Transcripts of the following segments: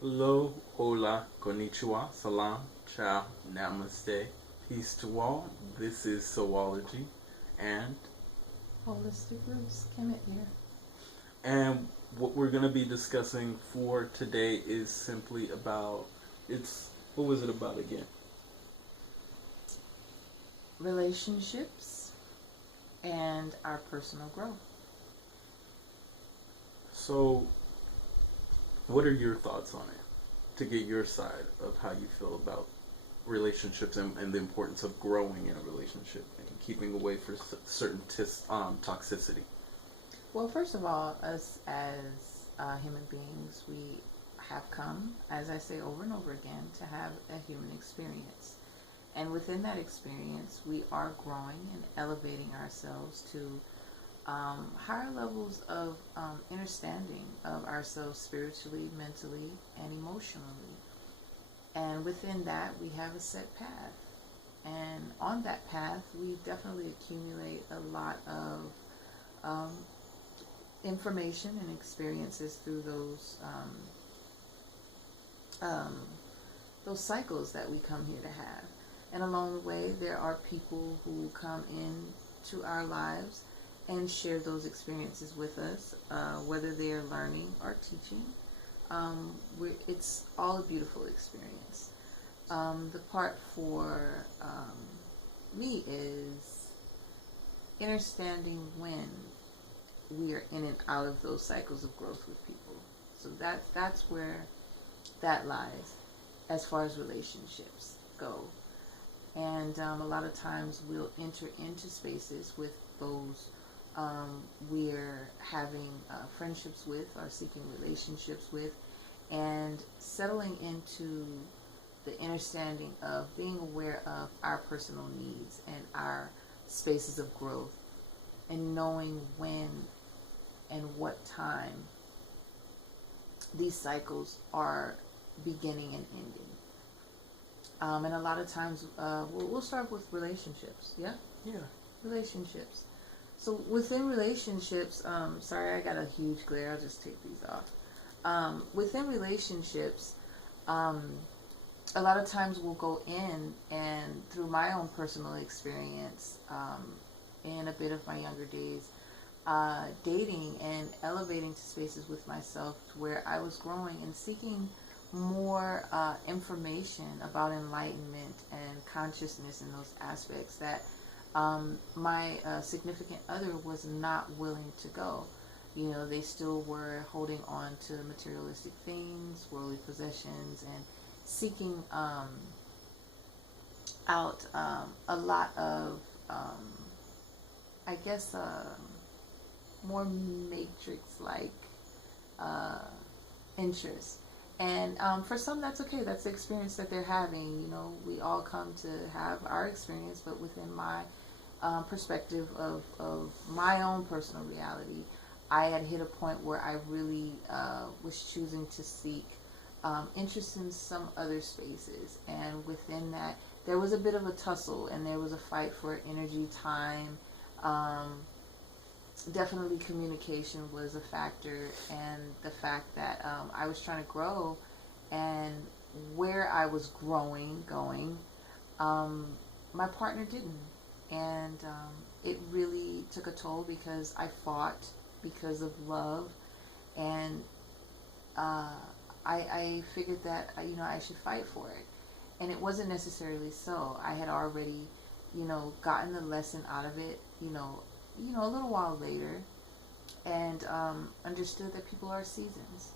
Hello, Hola, Konnichiwa, Salaam, Ciao Namaste. Peace to all. This is Soulology, and Holistic Roots, Kemet here. and what we're gonna be discussing for today is simply about it's what was it about again? Relationships and our personal growth. So, what are your thoughts on it? To get your side of how you feel about relationships and the importance of growing in a relationship and keeping away from certain toxicity. Well, first of all, us as human beings, we have come, as I say over and over again, to have a human experience. And within that experience, we are growing and elevating ourselves to higher levels of understanding of ourselves spiritually, mentally, and emotionally. And within that, we have a set path. And on that path, we definitely accumulate a lot of um, information and experiences through those cycles that we come here to have. And along the way, there are people who come in to our lives and share those experiences with us, whether they are learning or teaching. It's all a beautiful experience. The part for me is understanding when we are in and out of those cycles of growth with people. So that's where that lies as far as relationships go. And a lot of times we'll enter into spaces with those we're having friendships with or seeking relationships with, and settling into the understanding of being aware of our personal needs and our spaces of growth, and knowing when and what time these cycles are beginning and ending. And a lot of times, we'll start with relationships. Yeah? Yeah. Relationships. So within relationships, sorry, I got a huge glare. I'll just take these off. Within relationships, a lot of times we'll go in, and through my own personal experience, in a bit of my younger days, dating and elevating to spaces with myself where I was growing and seeking more information about enlightenment and consciousness in those aspects that my significant other was not willing to go. You know, they still were holding on to materialistic things, worldly possessions, and seeking out a lot of, I guess, more matrix-like uh, interests. And for some, that's okay. That's the experience that they're having. You know, we all come to have our experience, but within my perspective of my own personal reality, I had hit a point where I really was choosing to seek interest in some other spaces. And within that, there was a bit of a tussle, and there was a fight for energy, time. Um, Definitely communication was a factor, and the fact that I was trying to grow, and where I was going, um, my partner didn't. And it really took a toll because I fought because of love, and uh, I figured that I should fight for it, and it wasn't necessarily so. I had already gotten the lesson out of it, a little while later, and understood that people are seasons,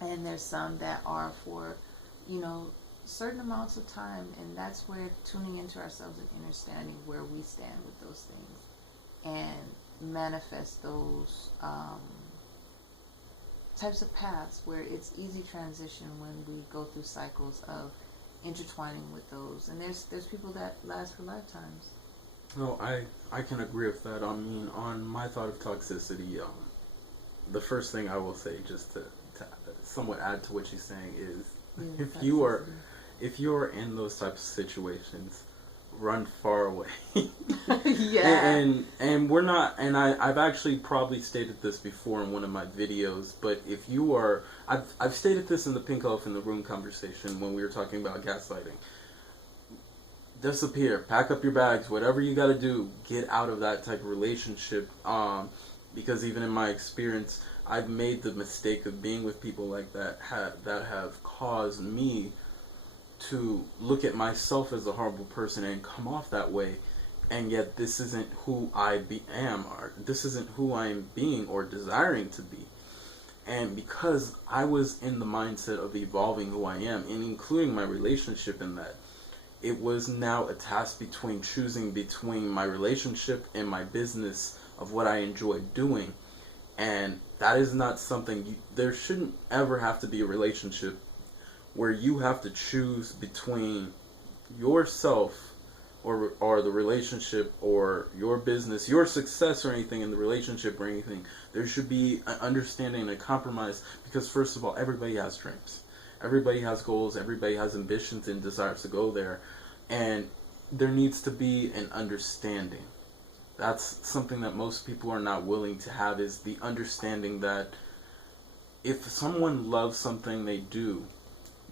and there's some that are for you know certain amounts of time, and that's where tuning into ourselves and understanding where we stand with those things and manifest those types of paths where it's easy transition when we go through cycles of intertwining with those. And there's people that last for lifetimes. No, I can agree with that. I mean, on my thought of toxicity, the first thing I will say, just to somewhat add to what you're saying, is Yeah, if you are toxicity. if you are in those types of situations, run far away. Yeah. And we're not, and I've actually probably stated this before in one of my videos, but if you are, I've stated this in the Pink Elephant in the Room conversation when we were talking about gaslighting. Disappear, pack up your bags, whatever you got to do, get out of that type of relationship. Because even in my experience, I've made the mistake of being with people like that that have caused me to look at myself as a horrible person and come off that way, and yet this isn't who am, or this isn't who I am being or desiring to be. And because I was in the mindset of evolving who I am, and including my relationship in that, it was now a task between choosing between my relationship and my business of what I enjoy doing. And that is not something, there shouldn't ever have to be a relationship where you have to choose between yourself or the relationship or your business, your success or anything in the relationship or anything. There should be an understanding and a compromise, because first of all, everybody has dreams. Everybody has goals, everybody has ambitions and desires to go there, and there needs to be an understanding. That's something that most people are not willing to have, is the understanding that if someone loves something they do,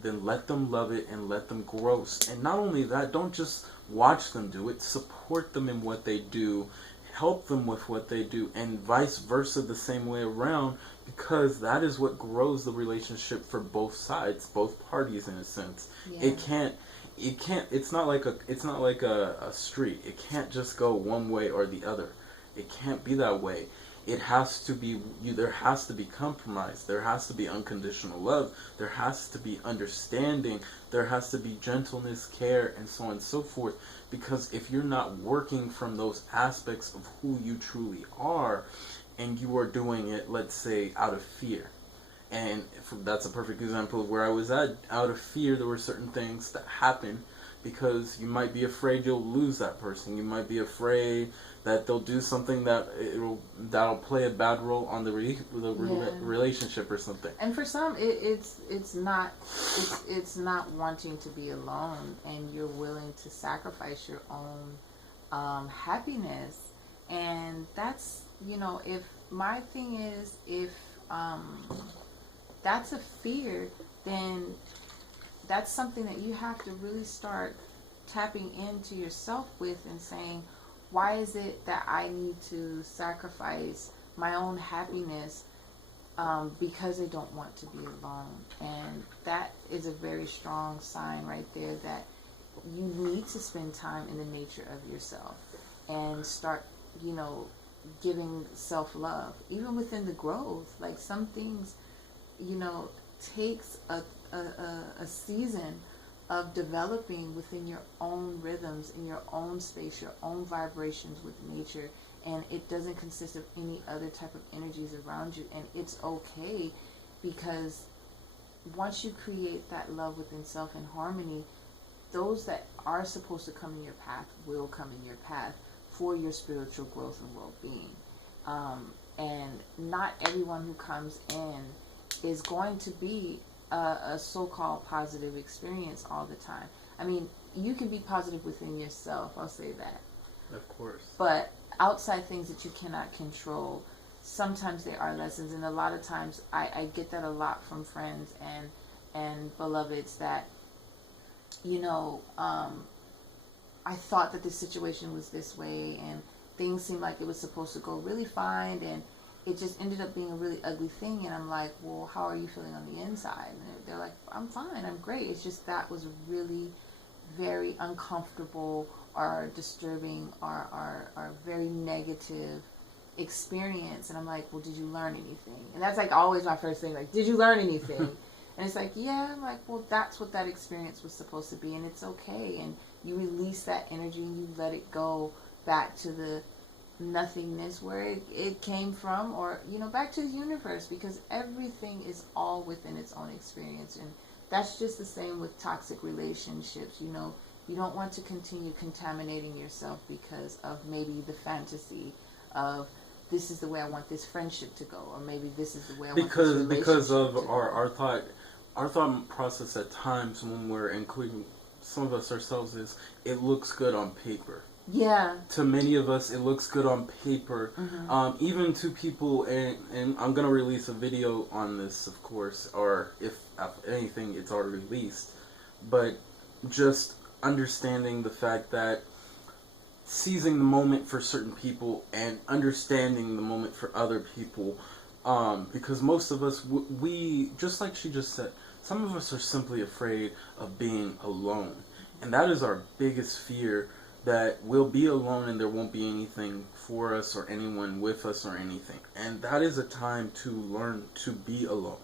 then let them love it and let them grow. And not only that, don't just watch them do it, support them in what they do, help them with what they do, and vice versa the same way around, because that is what grows the relationship for both sides, both parties in a sense. Yeah. It's not like a street. It can't just go one way or the other. It can't be that way. It has to be, there has to be compromise. There has to be unconditional love. There has to be understanding. There has to be gentleness, care, and so on and so forth. Because if you're not working from those aspects of who you truly are, and you are doing it, let's say, out of fear. And that's a perfect example of where I was at. Out of fear, there were certain things that happen because you might be afraid you'll lose that person. You might be afraid that they'll do something that'll play a bad role on the relationship or something. And for some, it's not wanting to be alone, and you're willing to sacrifice your own happiness. And that's, if my thing is, if that's a fear, then that's something that you have to really start tapping into yourself with and saying, why is it that I need to sacrifice my own happiness because I don't want to be alone? And that is a very strong sign right there that you need to spend time in the nature of yourself and start, giving self-love. Even within the growth, like some things, takes a season of developing within your own rhythms, in your own space, your own vibrations with nature, and it doesn't consist of any other type of energies around you. And it's okay, because once you create that love within self and harmony, those that are supposed to come in your path will come in your path for your spiritual growth and well-being. And not everyone who comes in is going to be a so-called positive experience all the time. I mean, you can be positive within yourself, I'll say that. Of course. But outside things that you cannot control, sometimes there are lessons. And a lot of times I get that a lot from friends and beloveds that, I thought that this situation was this way, and things seemed like it was supposed to go really fine, and it just ended up being a really ugly thing. And I'm like, well, how are you feeling on the inside? And they're like, I'm fine, I'm great. It's just that was really very uncomfortable or disturbing or very negative experience. And I'm like, well, did you learn anything? And that's like always my first thing, like, did you learn anything? And it's like, yeah. I'm like, well, that's what that experience was supposed to be, and it's okay. And you release that energy and you let it go back to the nothingness where it came from, or back to the universe, because everything is all within its own experience. And that's just the same with toxic relationships. You don't want to continue contaminating yourself because of maybe the fantasy of, this is the way I want this friendship to go, or maybe this is the way I want this relationship because of to go. our thought process at times when we're including some of us ourselves is it looks good on paper. Yeah. To many of us, it looks good on paper. Even to people, and I'm going to release a video on this, of course, or if anything, it's already released. But just understanding the fact that seizing the moment for certain people and understanding the moment for other people, because most of us, we, just like she just said, some of us are simply afraid of being alone. And that is our biggest fear, that we'll be alone and there won't be anything for us or anyone with us or anything. And that is a time to learn to be alone.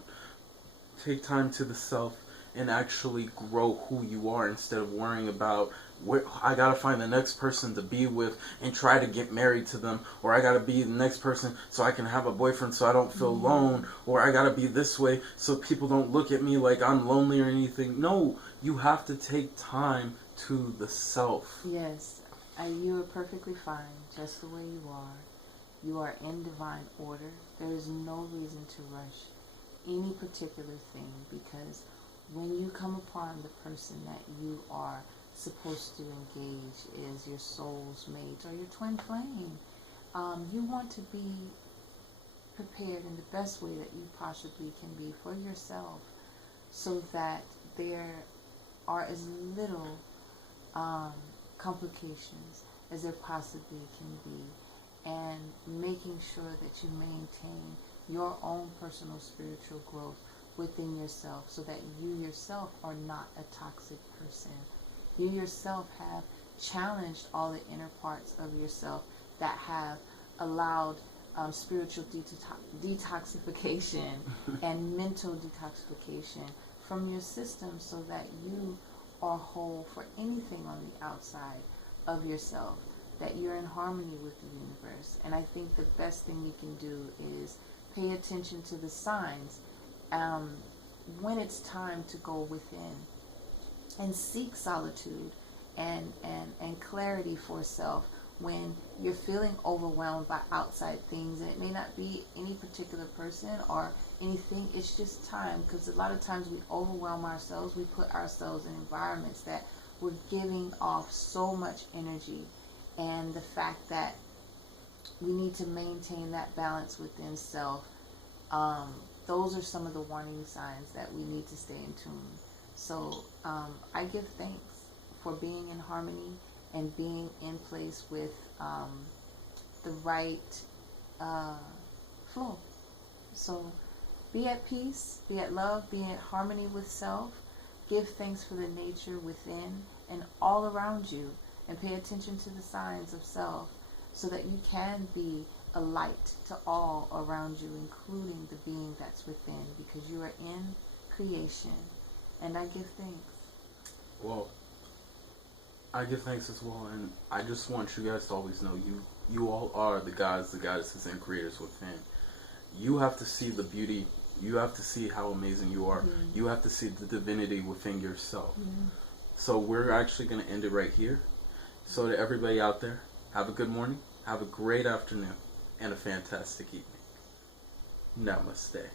Take time to the self and actually grow who you are instead of worrying about where I gotta find the next person to be with and try to get married to them, or I gotta be the next person so I can have a boyfriend so I don't feel alone, or I gotta be this way so people don't look at me like I'm lonely or anything. No, you have to take time to the self. Yes, you are perfectly fine just the way you are. You are in divine order. There is no reason to rush any particular thing, because when you come upon the person that you are supposed to engage is your soul's mate or your twin flame, you want to be prepared in the best way that you possibly can be for yourself, so that there are as little complications as there possibly can be, and making sure that you maintain your own personal spiritual growth within yourself, so that you yourself are not a toxic person. You yourself have challenged all the inner parts of yourself that have allowed spiritual detoxification and mental detoxification from your system, so that you are whole for anything on the outside of yourself, that you're in harmony with the universe. And I think the best thing we can do is pay attention to the signs when it's time to go within and seek solitude and clarity for self when you're feeling overwhelmed by outside things. And it may not be any particular person or anything, it's just time, because a lot of times we overwhelm ourselves. We put ourselves in environments that we're giving off so much energy, and the fact that we need to maintain that balance within self, those are some of the warning signs that we need to stay in tune. So I give thanks for being in harmony and being in place with the right flow. So be at peace, be at love, be in harmony with self. Give thanks for the nature within and all around you, and pay attention to the signs of self, so that you can be a light to all around you, including the being that's within, because you are in creation. And I give thanks. Well, I give thanks as well, and I just want you guys to always know you all are the gods, the goddesses, and creators within. You have to see the beauty. You have to see how amazing you are. You have to see the divinity within yourself. So we're actually going to end it right here. So to everybody out there, have a good morning, have a great afternoon, and a fantastic evening. Namaste.